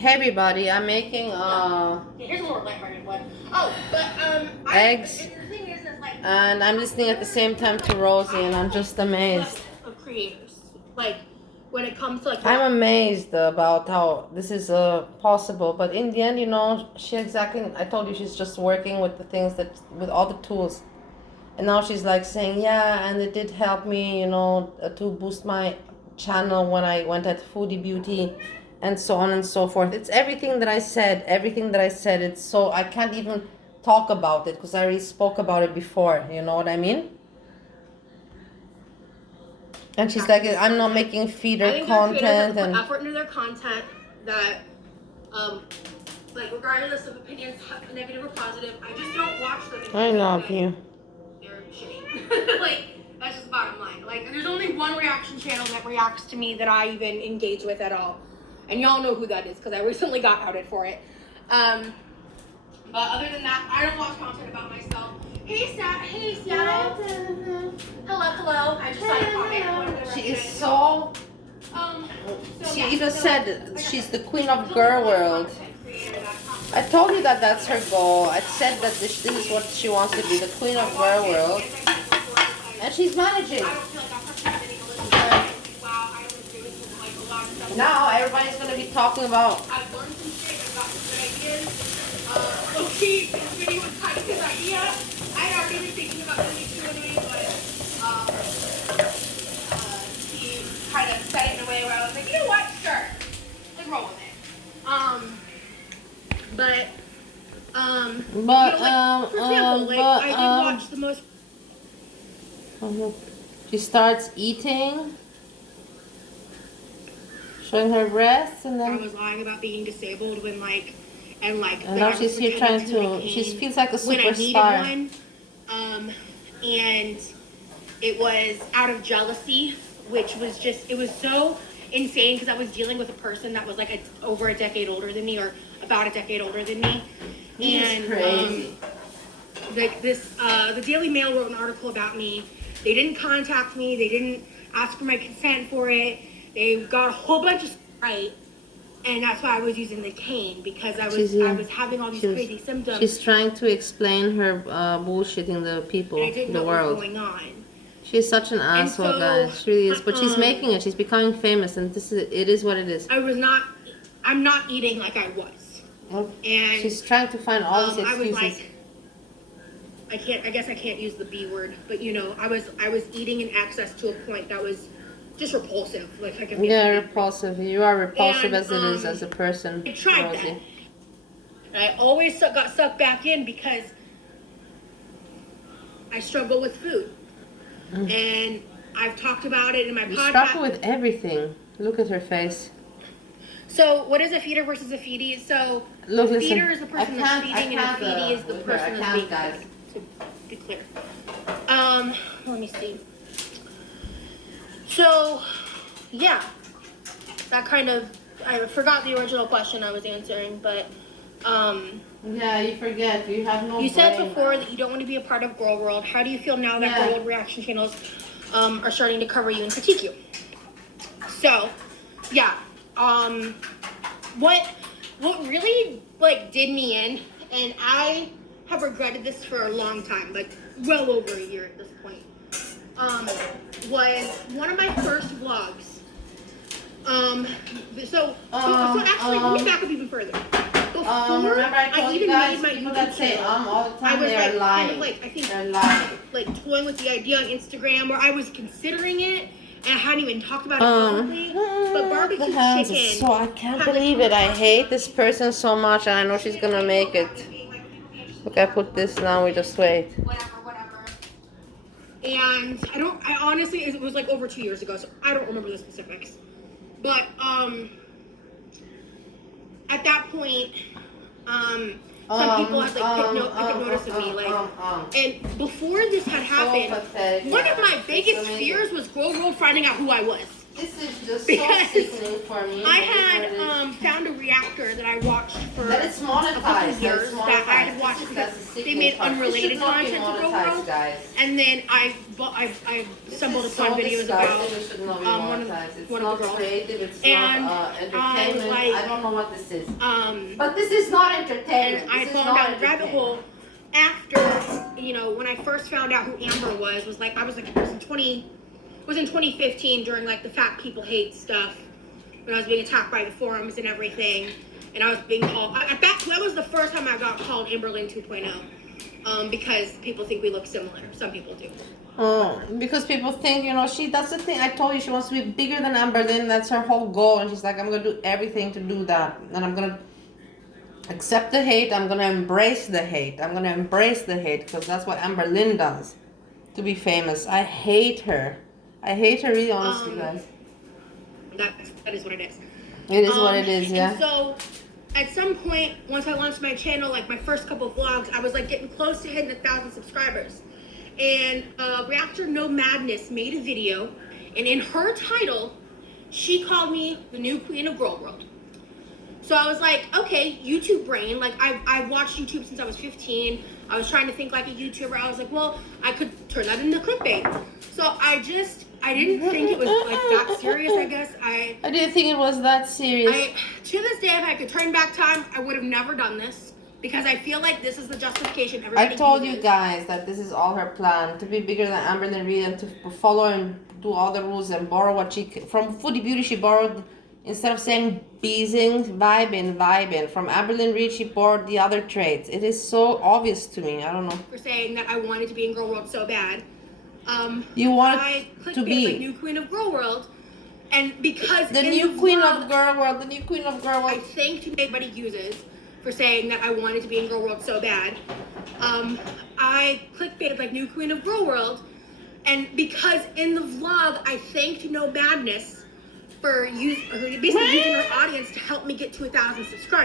Hey everybody, I'm making Yeah, here's a more lighthearted one. Oh, but eggs, the thing is like, and I'm listening at the same time to Rosie, and I'm just amazed. Of creators, like when it comes to like. I'm amazed about how this is possible, but in the end, you know, I told you she's just working with the things with all the tools. And now she's like saying, yeah, and it did help me, you know, to boost my channel when I went at Foodie Beauty and so on and so forth. It's everything that I said, It's so, I can't even talk about it because I already spoke about it before, you know what I mean? And she's like, I'm not making feeder content. And put effort into their content that, like regardless of opinions, negative or positive, I just don't watch them. I love you. They're shitty. Like, that's just the bottom line. Like, there's only one reaction channel that reacts to me that I even engage with at all. And y'all know who that is because I recently got outed for it. But other than that, I don't watch content about myself. Hey, Seattle. Hello. I just saw your comment. She is so... she even said she's the queen of girl world. I told you that that's her goal. I said that this is what she wants to be, the queen of girl world. And she's managing. Now everybody's going to be talking about... I've learned some shit. I've got some good ideas. Okay, this video was kind of his idea. I had already been thinking about doing it anyway, but he kind of said it in a way where I was like, you know what, sure, let's roll with it. But you know, like, for example, I did watch the most. She starts eating, showing her breasts, and then I was lying about being disabled when and now she's here trying to. She feels like a superstar. When I needed one, and it was out of jealousy, which was just, it was so insane because I was dealing with a person that was like over a decade older than me, or about a decade older than me. And crazy. Like this, the Daily Mail wrote an article about me. They didn't contact me. They didn't ask for my consent for it. They got a whole bunch of right. And that's why I was using the cane, because I was having all these crazy symptoms. She's trying to explain her bullshitting the people, the world. What was going on. She's such an asshole, guys. She really is. But she's making it. She's becoming famous, and it is what it is. I'm not eating like I was. Well, and she's trying to find all these excuses. I was like, I guess I can't use the B word, but you know, I was eating in excess to a point that was just repulsive. Like I can. Yeah, repulsive. You are repulsive as it is as a person. I tried Rosie. that. And I always got sucked back in because I struggle with food. And I've talked about it in my podcast. You struggle with everything. Look at her face. So what is a feeder versus a feedie? So Look, a feeder is the person that's feeding, and a feedie is the person that's being guys. fed. To be clear. Let me see. So, yeah, that kind of, I forgot the original question I was answering, but, yeah, you forget, you have no you said brain. before that you don't want to be a part of Girl World. How do you feel now that Girl World reaction channels, are starting to cover you and critique you? So, yeah, what really, like, did me in, and I have regretted this for a long time, like, well over a year at this point, was one of my first vlogs. So actually, let me back up even further. Before remember I even made my YouTube channel, all the time, I was they're lying. kind of like, I think, they're lying. like toying with the idea on Instagram, or I was considering it, and I hadn't even talked about it publicly. But barbecue chicken. So I can't believe it. I hate this person so much, and I know she's gonna make it. Look, I put this now. We just wait. Whatever. And I honestly, it was like over 2 years ago, so I don't remember the specifics. But at that point, some people had like took notice of me, like, and before this had happened, one of my biggest fears was Girl World finding out who I was. This is just because so sickening for me. I had found a reactor that I watched for That is a couple monetized. years that I had watched because they made unrelated content to Girl World. Guys. And then I stumbled upon videos about one of the girls. Creative, it's and not entertainment. I don't know what this is. But this is not entertainment. And I fall down the rabbit hole after, you know, when I first found out who Amber was in 2015 during like the fat people hate stuff, when I was being attacked by the forums and everything, and I was being called, that was the first time I got called Amberlynn 2.0, because people think we look similar. Some people do. Because people think, you know, that's the thing. I told you she wants to be bigger than Amberlynn. That's her whole goal. And she's like, I'm going to do everything to do that. And I'm going to accept the hate. I'm going to embrace the hate. I'm going to embrace the hate because that's what Amberlynn does to be famous. I hate her. I hate her really, honestly, guys. That is what it is. It is what it is, yeah. And so, at some point, once I launched my channel, like my first couple of vlogs, I was like getting close to hitting 1,000 subscribers. And Reactor No Madness made a video, and in her title, she called me the new queen of Girl World. So I was like, okay, YouTube brain. Like I've watched YouTube since I was 15. I was trying to think like a YouTuber. I was like, well, I could turn that into clickbait. So I didn't think it was like that serious, I guess. I didn't think it was that serious. To this day, if I could turn back time, I would have never done this. Because I feel like this is the justification everybody I told uses. you guys that this is all her plan, to be bigger than Amberlynn Reed and to follow and do all the rules and borrow what from Foodie Beauty. She borrowed, instead of saying beezing, vibing. From Amberlynn Reed, she borrowed the other traits. It is so obvious to me. I don't know. For saying that I wanted to be in Girl World so bad. You want to be the new queen of Girl World, and because the new queen of Girl World, the new queen of Girl World. I thanked everybody uses for saying that I wanted to be in Girl World so bad. I clickbaited like new queen of Girl World, and because in the vlog I thanked No Badness for basically using her audience to help me get to 1,000 subscribers.